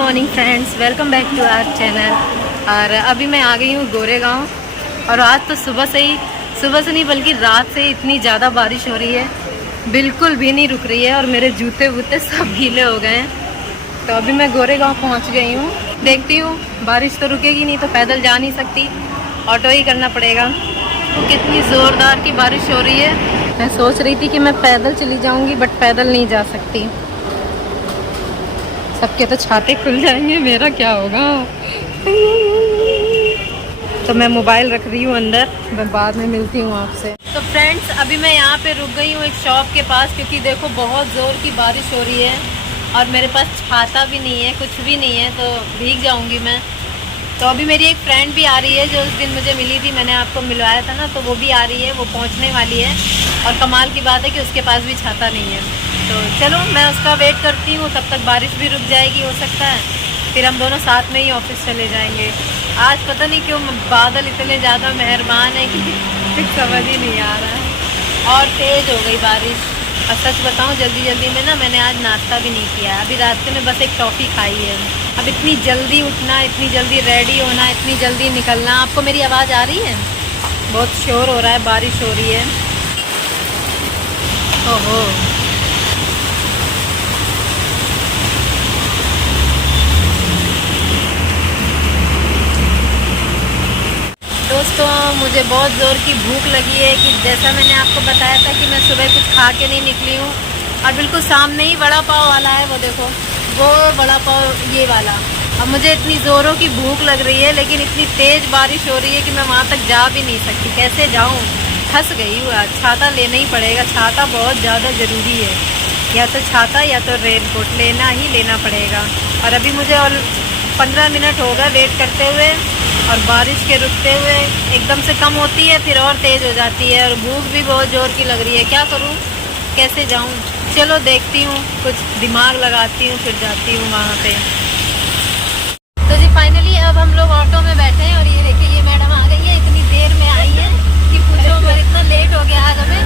Morning friends, welcome back to our channel. और अभी मैं आ गई हूँ गोरेगांव। और आज तो सुबह से नहीं बल्कि रात से इतनी ज़्यादा बारिश हो रही है, बिल्कुल भी नहीं रुक रही है। और मेरे जूते वूते सब गीले हो गए हैं। तो अभी मैं गोरेगांव पहुँच गई हूँ। देखती हूँ, बारिश तो रुकेगी नहीं तो पैदल जा नहीं सकती, ऑटो ही करना पड़ेगा। तो कितनी ज़ोरदार की बारिश हो रही है। मैं सोच रही थी कि मैं पैदल चली जाऊँगी, बट पैदल नहीं जा सकती। सबके तो छाते खुल जाएंगे, मेरा क्या होगा। तो मैं मोबाइल रख रही हूँ अंदर, मैं बाद में मिलती हूँ आपसे। तो फ्रेंड्स, अभी मैं यहाँ पे रुक गई हूँ एक शॉप के पास, क्योंकि देखो बहुत ज़ोर की बारिश हो रही है और मेरे पास छाता भी नहीं है, कुछ भी नहीं है, तो भीग जाऊँगी मैं। तो अभी मेरी एक फ्रेंड भी आ रही है जो उस दिन मुझे मिली थी, मैंने आपको मिलवाया था ना, तो वो भी आ रही है, वो पहुँचने वाली है। और कमाल की बात है कि उसके पास भी छाता नहीं है। तो चलो मैं उसका वेट करती हूँ, तब तक बारिश भी रुक जाएगी हो सकता है, फिर हम दोनों साथ में ही ऑफिस चले जाएंगे। आज पता नहीं क्यों बादल इतने ज़्यादा मेहरबान है कि कुछ समझ ही नहीं आ रहा है। और तेज़ हो गई बारिश। और सच बताऊँ, जल्दी जल्दी में ना मैंने आज नाश्ता भी नहीं किया। अभी रास्ते में बस एक टॉफ़ी खाई है। अब इतनी जल्दी उठना, इतनी जल्दी रेडी होना, इतनी जल्दी निकलना। आपको मेरी आवाज़ आ रही है? बहुत शोर हो रहा है, बारिश हो रही है। ओहो, दोस्तों मुझे बहुत ज़ोर की भूख लगी है। कि जैसा मैंने आपको बताया था कि मैं सुबह कुछ खा के नहीं निकली हूँ। और बिल्कुल सामने ही वड़ा पाव वाला है, वो देखो, वो वड़ा पाव ये वाला। अब मुझे इतनी ज़ोरों की भूख लग रही है, लेकिन इतनी तेज़ बारिश हो रही है कि मैं वहाँ तक जा भी नहीं सकती। कैसे जाऊँ? फंस गई हूँ आज। छाता लेना ही पड़ेगा, छाता बहुत ज़्यादा ज़रूरी है। या तो छाता या तो रेनकोट लेना ही लेना पड़ेगा। और अभी मुझे और 15 मिनट हो गए वेट करते हुए, और बारिश के रुकते हुए एकदम से कम होती है, फिर और तेज़ हो जाती है। और भूख भी बहुत ज़ोर की लग रही है। क्या करूं, कैसे जाऊं? चलो देखती हूं, कुछ दिमाग लगाती हूं, फिर जाती हूं वहां पे। तो जी फाइनली अब हम लोग ऑटो में बैठे हैं। और ये देखिए, ये मैडम आ गई है, इतनी देर में आई है कि पूछो मत, इतना लेट हो गया आज हमें।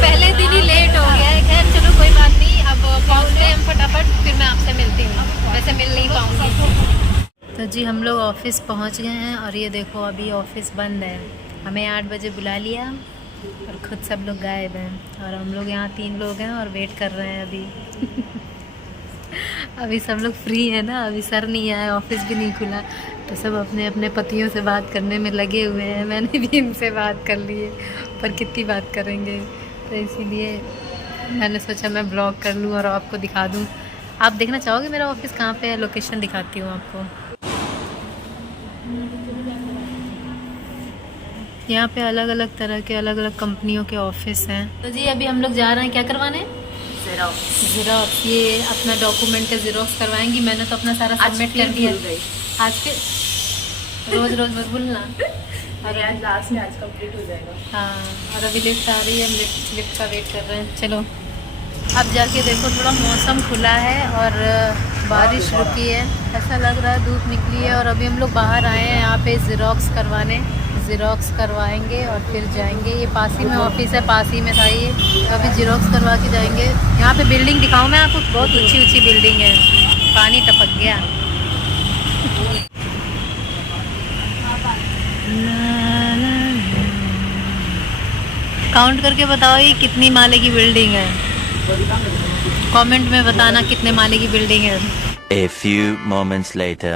पहले दिन ही लेट हो गया है। खैर चलो कोई बात नहीं, अब पहुँचते हैं हम फटाफट, फिर मैं आपसे मिलती हूँ। वैसे मिल नहीं पाऊँगी। तो जी हम लोग ऑफिस पहुंच गए हैं। और ये देखो, अभी ऑफिस बंद है। हमें 8 बजे बुला लिया और ख़ुद सब लोग गायब हैं। और हम लोग यहाँ 3 लोग हैं और वेट कर रहे हैं अभी। अभी सब लोग फ्री है ना, अभी सर नहीं आया, ऑफिस भी नहीं खुला, तो सब अपने अपने पतियों से बात करने में लगे हुए हैं। मैंने भी इनसे बात कर ली है, पर कितनी बात करेंगे। तो इसीलिए मैंने सोचा मैं ब्लॉग कर लूँ और आपको दिखा दूँ। आप देखना चाहोगे मेरा ऑफिस कहाँ पे है? लोकेशन दिखाती हूँ आपको। यहाँ पे अलग अलग तरह के, अलग अलग कंपनियों के ऑफिस हैं। तो जी अभी हम लोग जा रहे हैं, क्या करवाने? ज़ेरॉक्स। ये अपना डॉक्यूमेंट का ज़ेरॉक्स करवाएंगी। मैंने तो अपना सारा सबमिट कर दिया आज के। रोज़ रोज़ मत भूलना। और आज लास्ट में, आज कंप्लीट हो जाएगा। हाँ, और अभी लिफ्ट आ रही है, हम लिफ्ट का वेट कर रहे हैं। चलो अब जाके देखो, थोड़ा मौसम खुला है और बारिश रुकी है, ऐसा लग रहा है धूप निकली है। और अभी हम लोग बाहर आए हैं यहाँ पे ज़ेरॉक्स करवाने। ज़ेरॉक्स करवाएंगे और फिर जाएंगे। ये पास ही में ऑफिस है, पास ही में था ये, तो अभी ज़ेरॉक्स करवा के जाएंगे। यहाँ पे बिल्डिंग दिखाऊँ मैं आपको? बहुत ऊंची ऊंची बिल्डिंग है। पानी टपक गया। काउंट करके बताओ ये कितनी माले की बिल्डिंग है। कमेंट में बताना कितने माले की बिल्डिंग है। A few moments later.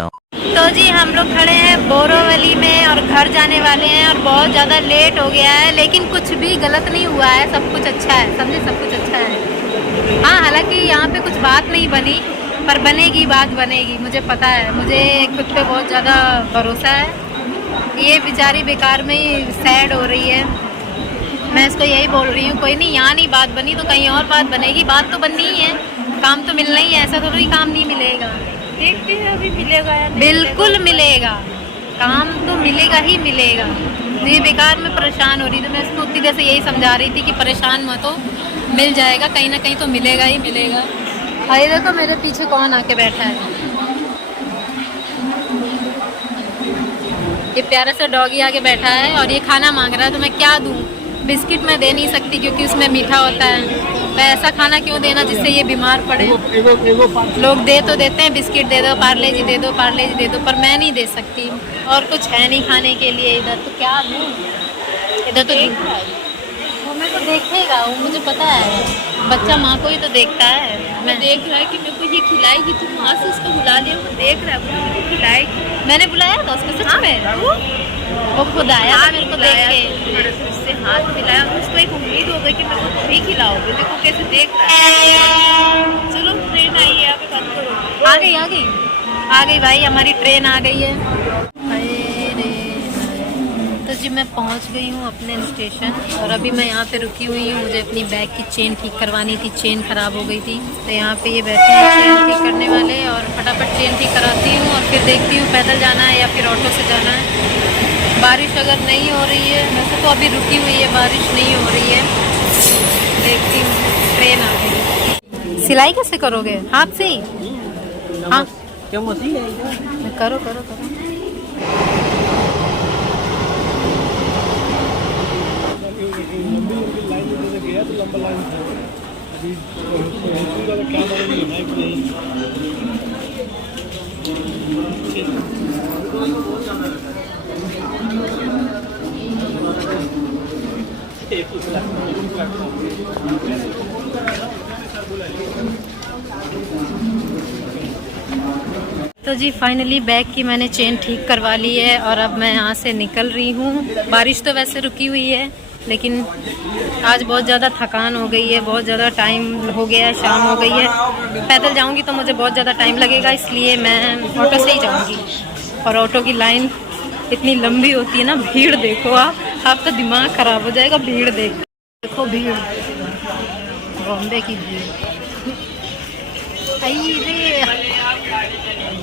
तो जी हम लोग खड़े हैं बोरोवली में और घर जाने वाले हैं। और बहुत ज़्यादा लेट हो गया है, लेकिन कुछ भी गलत नहीं हुआ है, सब कुछ अच्छा है, समझे, सब कुछ अच्छा है। हाँ, हालांकि यहाँ पे कुछ बात नहीं बनी, पर बनेगी, बात बनेगी, मुझे पता है। मुझे खुद पे बहुत ज़्यादा भरोसा है। ये बेचारी बेकार में ही सैड हो रही है। मैं इसको यही बोल रही हूँ, कोई नहीं, यहाँ नहीं बात बनी तो कहीं और बात बनेगी। बात तो बननी ही है, काम तो मिलना ही है, ऐसा थोड़ा ही काम नहीं मिलेगा। देखते हैं अभी मिलेगा या नहीं। बिल्कुल मिलेगा, काम तो मिलेगा ही मिलेगा। ये बेकार में परेशान हो रही थी, मैं इसको उतनी देर से यही समझा रही थी कि परेशान मत हो, मिल जाएगा, कहीं ना कहीं तो मिलेगा ही मिलेगा। अरे देखो मेरे पीछे कौन आके बैठा है, ये प्यारा सा डॉगी आके बैठा है और ये खाना मांग रहा है। तो मैं क्या दूँ? बिस्किट मैं दे नहीं सकती क्योंकि उसमें मीठा होता है। मैं ऐसा खाना क्यों देना जिससे ये बीमार पड़े। लोग दे तो देते हैं, बिस्किट दे दो, पार्ले जी दे दो, पार्ले जी दे दो, पर मैं नहीं दे सकती। और कुछ है नहीं खाने के लिए इधर, तो क्या दूँ। इधर तो वो मेरे को देखेगा, वो मुझे पता है, बच्चा माँ को ही तो देखता है। मैं देख रहा है कि मेरे को ये खिलाएगी, तुम वहाँ से उसको बुला लिया, वो देख रहा है वो मेरे को खिलाएगी। मैंने बुलाया था उसको सच में, वो खुद आया था मेरे को देख के, उससे हाथ मिलाया, उसको एक उम्मीद हो गई कि मेरे को तुम ही खिलाओगे। देखो कैसे देख रहा है। चलो ट्रेन आई है, आप बंद करो। आ गई भाई, हमारी ट्रेन आ गई है। अरे रे, तो जी मैं पहुंच गई हूँ अपने स्टेशन, और अभी मैं यहाँ पे रुकी हुई हूँ। मुझे अपनी बैग की चेन ठीक करवानी थी, चेन ख़राब हो गई थी, तो यहाँ पे ये बैठे हैं चेन ठीक करने वाले, और फटाफट चेन ठीक कराती हूँ और फिर देखती हूँ पैदल जाना है या फिर ऑटो से जाना है। बारिश अगर नहीं हो रही है, वैसे तो अभी रुकी हुई है, बारिश नहीं हो रही है, देखती हूँ। ट्रेन आ गई। सिलाई कैसे करोगे, हाथ से ही? हाँ क्या मशीन है? करो करो करो। तो जी फाइनली बैग की मैंने चेन ठीक करवा ली है, और अब मैं यहाँ से निकल रही हूँ। बारिश तो वैसे रुकी हुई है, लेकिन आज बहुत ज़्यादा थकान हो गई है, बहुत ज़्यादा टाइम हो गया है, शाम हो गई है। पैदल जाऊँगी तो मुझे बहुत ज़्यादा टाइम लगेगा, इसलिए मैं ऑटो से ही जाऊँगी। और ऑटो की लाइन इतनी लंबी होती है ना, भीड़ देखो आपका दिमाग ख़राब हो जाएगा। भीड़ देखो, भीड़, बॉम्बे की भीड़।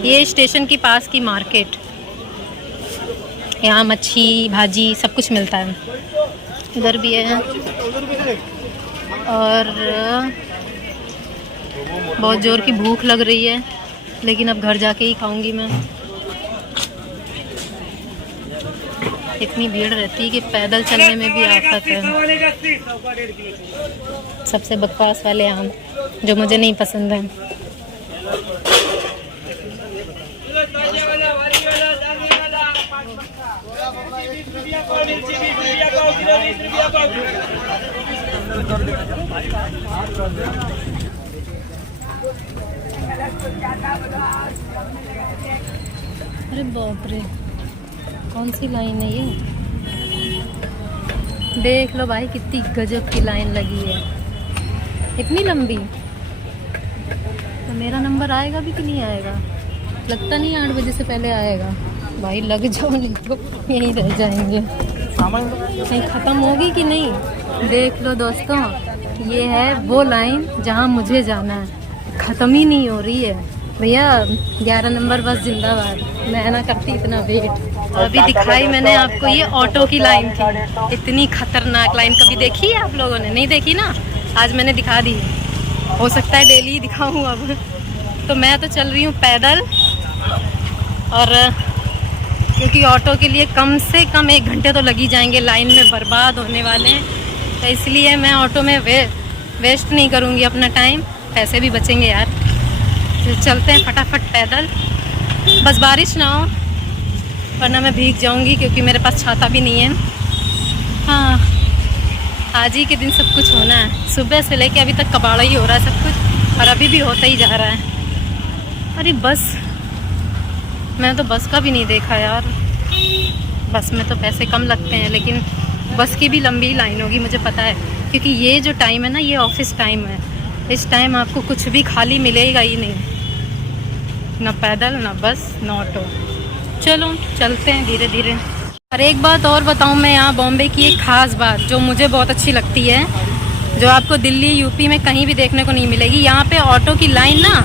ये स्टेशन के पास की मार्केट, यहाँ मच्छी भाजी सब कुछ मिलता है। इधर भी है, और बहुत जोर की भूख लग रही है, लेकिन अब घर जाके ही खाऊंगी मैं। इतनी भीड़ रहती है कि पैदल चलने में भी आफत है। सबसे बकवास वाले आम जो मुझे नहीं पसंद है। अरे बाप रे, कौन सी लाइन है ये? देख लो भाई, कितनी गजब की लाइन लगी है, इतनी लंबी। तो मेरा नंबर आएगा भी कि नहीं आएगा? लगता नहीं 8 बजे से पहले आएगा। भाई लग जाओ, नहीं तो यहीं रह जाएंगे। नहीं ख़त्म होगी कि नहीं? देख लो दोस्तों, ये है वो लाइन जहाँ मुझे जाना है, ख़त्म ही नहीं हो रही है। भैया 11 नंबर बस जिंदाबाद। मैं ना करती इतना वेट। अभी दिखाई मैंने आपको ये ऑटो की लाइन थी, इतनी खतरनाक लाइन कभी देखी है आप लोगों ने? नहीं देखी ना, आज मैंने दिखा दी। हो सकता है डेली दिखाऊं अब। तो मैं तो चल रही हूँ पैदल, और क्योंकि ऑटो के लिए कम से कम 1 घंटे तो लग ही जाएंगे, लाइन में बर्बाद होने वाले हैं, तो इसलिए मैं ऑटो में वेस्ट नहीं करूँगी अपना टाइम, पैसे भी बचेंगे यार। तो चलते हैं फटाफट पैदल, बस बारिश ना हो, वरना मैं भीग जाऊँगी, क्योंकि मेरे पास छाता भी नहीं है। हाँ, आज ही के दिन सब कुछ होना है, सुबह से लेके अभी तक कबाड़ा ही हो रहा है सब कुछ, और अभी भी होता ही जा रहा है। अरे बस, मैंने तो बस का भी नहीं देखा यार। बस में तो पैसे कम लगते हैं, लेकिन बस की भी लंबी लाइन होगी मुझे पता है, क्योंकि ये जो टाइम है ना, ये ऑफिस टाइम है। इस टाइम आपको कुछ भी खाली मिलेगा ही नहीं, ना पैदल, ना बस, ना ऑटो। चलो चलते हैं धीरे धीरे। और एक बात और बताऊं मैं, यहाँ बॉम्बे की एक ख़ास बात जो मुझे बहुत अच्छी लगती है, जो आपको दिल्ली यूपी में कहीं भी देखने को नहीं मिलेगी। यहाँ पे ऑटो की लाइन ना,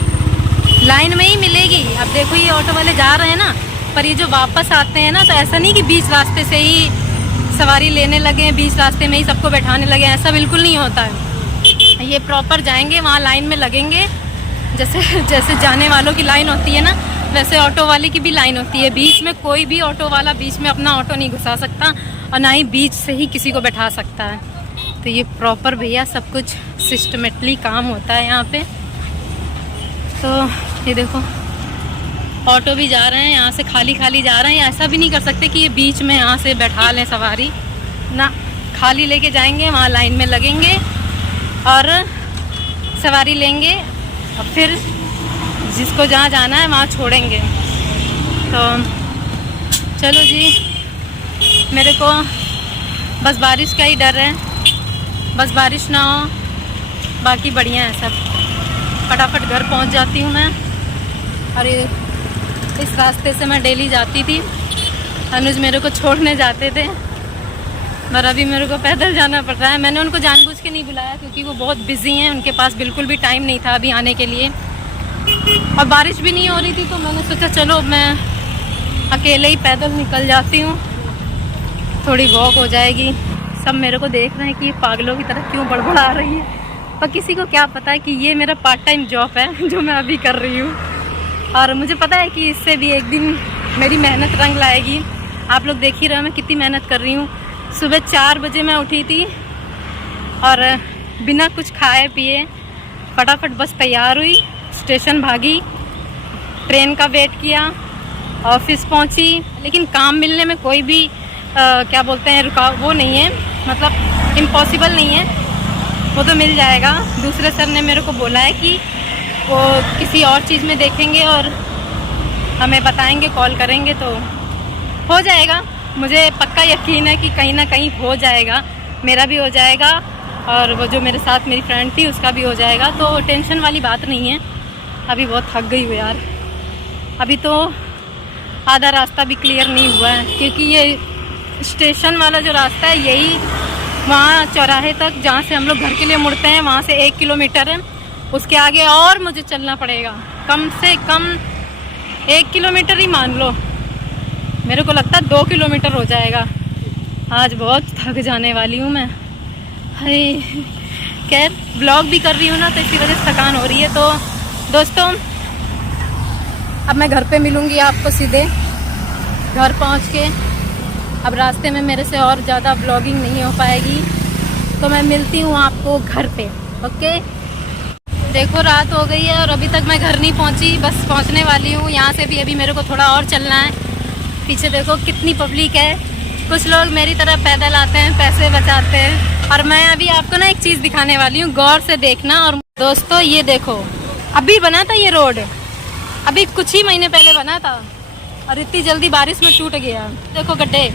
लाइन में ही मिलेगी। अब देखो ये ऑटो वाले जा रहे हैं ना, पर ये जो वापस आते हैं ना, तो ऐसा नहीं कि बीच रास्ते से ही सवारी लेने लगे, बीच रास्ते में ही सबको बैठाने लगे, ऐसा बिल्कुल नहीं होता है। ये प्रॉपर जाएंगे, वहाँ लाइन में लगेंगे, जैसे जाने वालों की लाइन होती है ना, वैसे ऑटो वाले की भी लाइन होती है। बीच में कोई भी ऑटो वाला बीच में अपना ऑटो नहीं घुसा सकता, और ना ही बीच से ही किसी को बैठा सकता है। तो ये प्रॉपर भैया सब कुछ सिस्टमेटली काम होता है यहाँ पे। तो ये देखो ऑटो भी जा रहे हैं यहाँ से, खाली खाली जा रहे हैं। ऐसा भी नहीं कर सकते कि ये बीच में यहाँ से बैठा लें सवारी ना, खाली लेके जाएंगे, वहाँ लाइन में लगेंगे और सवारी लेंगे और फिर जिसको जहाँ जाना है वहाँ छोड़ेंगे। तो चलो जी, मेरे को बस बारिश का ही डर है, बस बारिश ना हो, बाकी बढ़िया है सब। फटाफट घर पहुँच जाती हूँ मैं। और ये इस रास्ते से मैं डेली जाती थी, अनुज मेरे को छोड़ने जाते थे, पर अभी मेरे को पैदल जाना पड़ रहा है। मैंने उनको जानबूझ के नहीं बुलाया क्योंकि वो बहुत बिजी हैं, उनके पास बिल्कुल भी टाइम नहीं था अभी आने के लिए, और बारिश भी नहीं हो रही थी। तो मैंने सोचा चलो मैं अकेले ही पैदल निकल जाती हूँ, थोड़ी वॉक हो जाएगी। सब मेरे को देख रहे हैं कि ये पागलों की तरह क्यों बड़बड़ा रही है, पर किसी को क्या पता है कि ये मेरा पार्ट टाइम जॉब है जो मैं अभी कर रही हूँ। और मुझे पता है कि इससे भी एक दिन मेरी मेहनत रंग लाएगी। आप लोग देख ही रहे हो मैं कितनी मेहनत कर रही हूँ। सुबह 4 बजे मैं उठी थी और बिना कुछ खाए पिए फटाफट बस तैयार हुई, स्टेशन भागी, ट्रेन का वेट किया, ऑफिस पहुँची। लेकिन काम मिलने में कोई भी क्या बोलते हैं वो नहीं है, मतलब इम्पॉसिबल नहीं है, वो तो मिल जाएगा। दूसरे सर ने मेरे को बोला है कि वो किसी और चीज़ में देखेंगे और हमें बताएंगे, कॉल करेंगे तो हो जाएगा। मुझे पक्का यकीन है कि कहीं ना कहीं हो जाएगा, मेरा भी हो जाएगा और वो जो मेरे साथ मेरी फ्रेंड थी उसका भी हो जाएगा। तो टेंशन वाली बात नहीं है। अभी बहुत थक गई हूँ यार, अभी तो आधा रास्ता भी क्लियर नहीं हुआ है क्योंकि ये स्टेशन वाला जो रास्ता है यही वहाँ चौराहे तक जहाँ से हम लोग घर के लिए मुड़ते हैं वहाँ से 1 किलोमीटर है, उसके आगे और मुझे चलना पड़ेगा, कम से कम 1 किलोमीटर ही मान लो, मेरे को लगता है 2 किलोमीटर हो जाएगा। आज बहुत थक जाने वाली हूँ मैं। हाय, खैर ब्लॉग भी कर रही हूँ ना तो इसी वजह से थकान हो रही है। तो दोस्तों अब मैं घर पे मिलूँगी आपको सीधे घर पहुँच के। अब रास्ते में मेरे से और ज़्यादा ब्लॉगिंग नहीं हो पाएगी, तो मैं मिलती हूँ आपको घर पे। ओके, देखो रात हो गई है और अभी तक मैं घर नहीं पहुँची, बस पहुँचने वाली हूँ। यहाँ से भी अभी मेरे को थोड़ा और चलना है। पीछे देखो कितनी पब्लिक है, कुछ लोग मेरी तरह पैदल आते हैं, पैसे बचाते हैं। और मैं अभी आपको ना एक चीज़ दिखाने वाली हूँ, गौर से देखना। और दोस्तों ये देखो, अभी बना था ये रोड, अभी कुछ ही महीने पहले बना था और इतनी जल्दी बारिश में टूट गया। देखो गड्ढे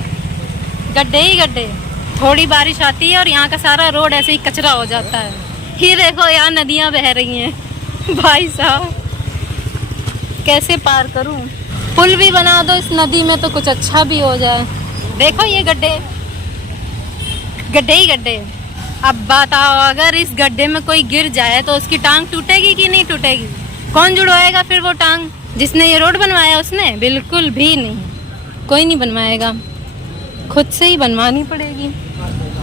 गड्ढे ही गड्ढे, थोड़ी बारिश आती है और यहाँ का सारा रोड ऐसे ही कचरा हो जाता है। ये देखो यहाँ नदियाँ बह रही हैं भाई साहब, कैसे पार करूँ? पुल भी बना दो इस नदी में तो कुछ अच्छा भी हो जाए। देखो ये गड्ढे गड्ढे ही गड्ढे। अब बताओ, अगर इस गड्ढे में कोई गिर जाए तो उसकी टांग टूटेगी कि नहीं टूटेगी? कौन जुड़वाएगा फिर वो टांग? जिसने ये रोड बनवाया उसने? बिल्कुल भी नहीं, कोई नहीं बनवाएगा, खुद से ही बनवानी पड़ेगी।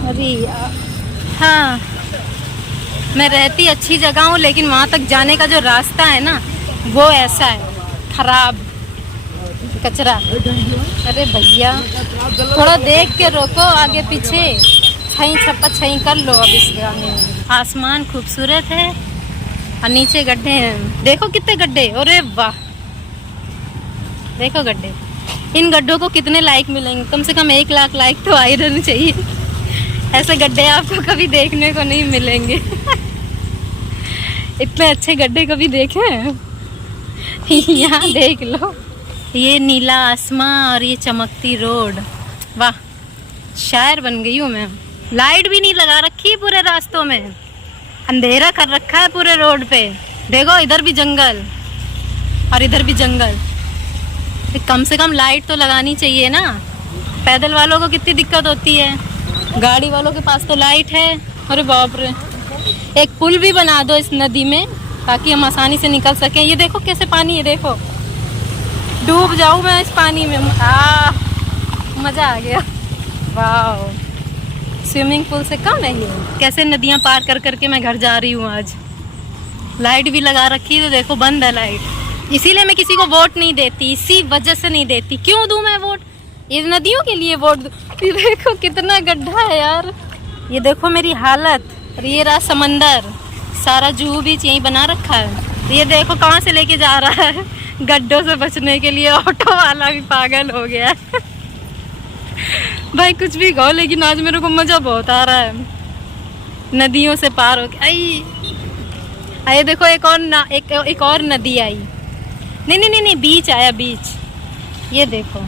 अरे यार, हाँ मैं रहती अच्छी जगह हूँ लेकिन वहाँ तक जाने का जो रास्ता है ना वो ऐसा है, खराब, कचरा। अरे भैया थोड़ा देख के रोको, आगे पीछे छई छप्पा छई कर लो। अब इस गाने में आसमान खूबसूरत है और नीचे गड्ढे हैं। देखो कितने गड्ढे, अरे वाह, देखो गड्ढे। इन गड्ढों को कितने लाइक मिलेंगे? कम से कम 1 लाख लाइक तो आ ही रहने चाहिए। ऐसे गड्ढे आपको कभी देखने को नहीं मिलेंगे। इतने अच्छे गड्ढे कभी देखे हैं? यहाँ देख लो, ये नीला आसमां और ये चमकती रोड, वाह, शायर बन गई हूँ मैं। लाइट भी नहीं लगा रखी पूरे रास्तों में, अंधेरा कर रखा है पूरे रोड पे। देखो इधर भी जंगल और इधर भी जंगल। कम से कम लाइट तो लगानी चाहिए ना। पैदल वालों को कितनी दिक्कत होती है, गाड़ी वालों के पास तो लाइट है। अरे बाप रे, एक पुल भी बना दो इस नदी में ताकि हम आसानी से निकल सकें। ये देखो कैसे पानी है, देखो डूब जाऊं मैं इस पानी में। मज़ा आ गया, वाह, स्विमिंग पूल से कम है ये। कैसे नदियां पार कर करके मैं घर जा रही हूँ आज। लाइट भी लगा रखी है तो देखो बंद है लाइट। इसीलिए मैं किसी को वोट नहीं देती, इसी वजह से नहीं देती। क्यों दूं मैं वोट? ये नदियों के लिए वोट दूं। ये देखो कितना गड्ढा है यार, ये देखो मेरी हालत। और ये रहा समंदर, सारा जू बीच यहीं बना रखा है। ये देखो कहाँ से लेके जा रहा है, गड्ढों से बचने के लिए। ऑटो वाला भी पागल हो गया है। भाई कुछ भी कहो, लेकिन आज मेरे को मज़ा बहुत आ रहा है नदियों से पार हो के। आई देखो एक और नदी आई। नहीं, बीच आया, बीच। ये देखो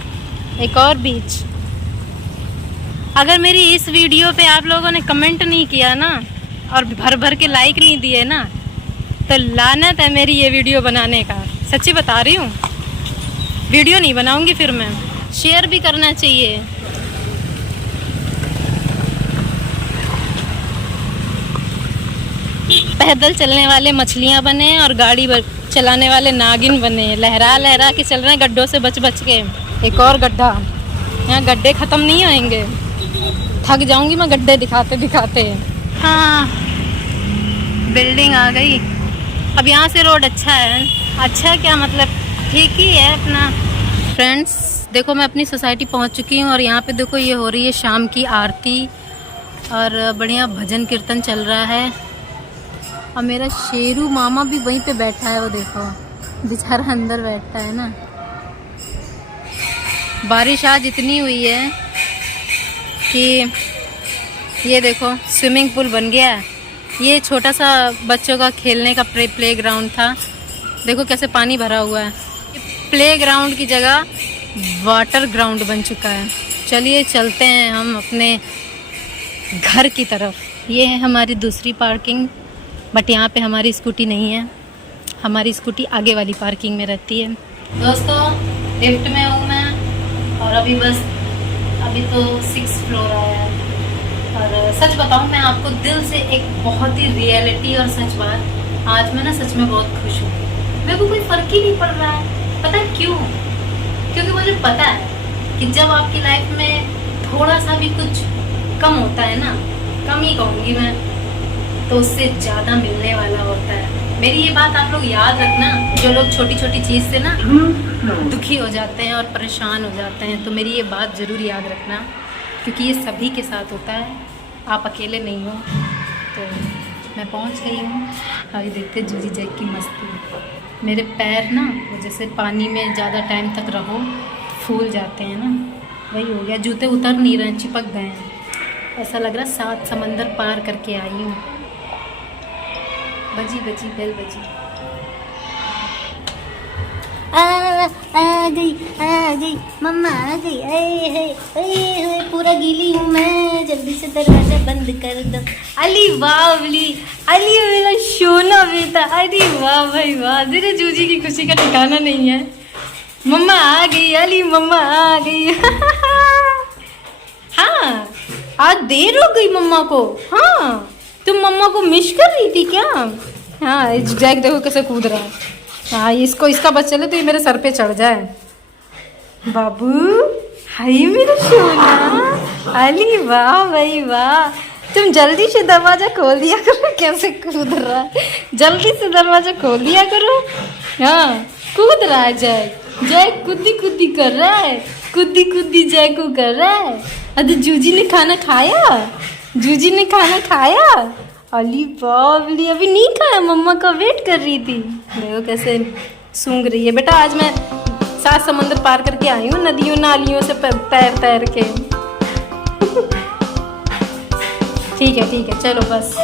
एक और बीच। अगर मेरी इस वीडियो पे आप लोगों ने कमेंट नहीं किया ना और भर भर के लाइक नहीं दिए ना, तो लानत है मेरी ये वीडियो बनाने का। सच्ची बता रही हूँ, वीडियो नहीं बनाऊंगी फिर मैं। शेयर भी करना चाहिए। पैदल चलने वाले मछलियाँ बने और गाड़ी चलाने वाले नागिन बने। लहरा लहरा के चल रहे हैं गड्ढों से बच बच के। एक और गड्ढा। यहाँ गड्ढे ख़त्म नहीं होंगे। थक जाऊंगी मैं गड्ढे दिखाते दिखाते। हाँ, बिल्डिंग आ गई। अब यहाँ से रोड अच्छा है। अच्छा क्या मतलब, ठीक ही है अपना। फ्रेंड्स देखो, मैं अपनी सोसाइटी पहुँच चुकी हूँ और यहाँ पे देखो ये हो रही है शाम की आरती और बढ़िया भजन कीर्तन चल रहा है। और मेरा शेरू मामा भी वहीं पे बैठा है। वो देखो बेचारा अंदर बैठा है ना। बारिश आज इतनी हुई है कि ये देखो स्विमिंग पूल बन गया है। ये छोटा सा बच्चों का खेलने का प्ले ग्राउंड था। देखो कैसे पानी भरा हुआ है। प्ले ग्राउंड की जगह वाटर ग्राउंड बन चुका है। चलिए चलते हैं हम अपने घर की तरफ। ये है हमारी दूसरी पार्किंग, बट यहाँ पे हमारी स्कूटी नहीं है। हमारी स्कूटी आगे वाली पार्किंग में रहती है। दोस्तों लिफ्ट में हूँ मैं और अभी तो 6th फ्लोर आया है। और सच बताऊँ मैं आपको दिल से, एक बहुत ही रियलिटी और सच बात, आज मैं ना सच में बहुत खुश हूँ। मेरे को कोई फ़र्क ही नहीं पड़ रहा है। पता है क्यों? क्योंकि मुझे पता है कि जब आपकी लाइफ में थोड़ा सा भी कुछ कम होता है ना, कम ही कहूँगी मैं, तो उससे ज़्यादा मिलने वाला होता है। मेरी ये बात आप लोग याद रखना, जो लोग छोटी छोटी चीज़ से ना दुखी हो जाते हैं और परेशान हो जाते हैं, तो मेरी ये बात ज़रूर याद रखना, क्योंकि ये सभी के साथ होता है। आप अकेले नहीं हो। तो मैं पहुंच गई हूँ। अभी देखते जूजी जैक की मस्ती। मेरे पैर ना वो जैसे पानी में ज़्यादा टाइम तक रहो फूल जाते हैं ना, वही हो गया। जूते उतर नहीं रहे, चिपक गए हैं। ऐसा लग रहा 7 समंदर पार करके आई हूँ। बजी बेल बजी। आ गई मम्मा आ गई। अरे पूरा गीली हूँ मैं, जल्दी से दरवाजा बंद कर दो। अली वाह अली मेरा सोना बेटा। अरे वाह भाई वाह, तेरे जूजी की खुशी का ठिकाना नहीं है। मम्मा आ गई, अली मम्मा आ गई। हाँ आज देर हो गई मम्मा को। हाँ तुम मम्मा को मिस कर रही थी क्या? हाँ जैक देखो कैसे कूद रहा है। हाँ इसका बस चले तो ये मेरे सर पे चढ़ जाए। बाबू हाय मेरा सोना। अली वाह भाई वाह, तुम जल्दी से दरवाजा खोल दिया करो। कैसे कूद रहा है, जल्दी से दरवाजा खोल दिया करो। हाँ कूद रहा है जैक कूदी कर रहा है। कूदी जैक को कर रहा है। अरे जूजी ने खाना खाया। अली बाबली अभी नहीं खाया, मम्मा का वेट कर रही थी। देखो कैसे सूंघ रही है। बेटा आज मैं 7 समंदर पार करके आई हूँ, नदियों नालियों से तैर के। ठीक है चलो बस।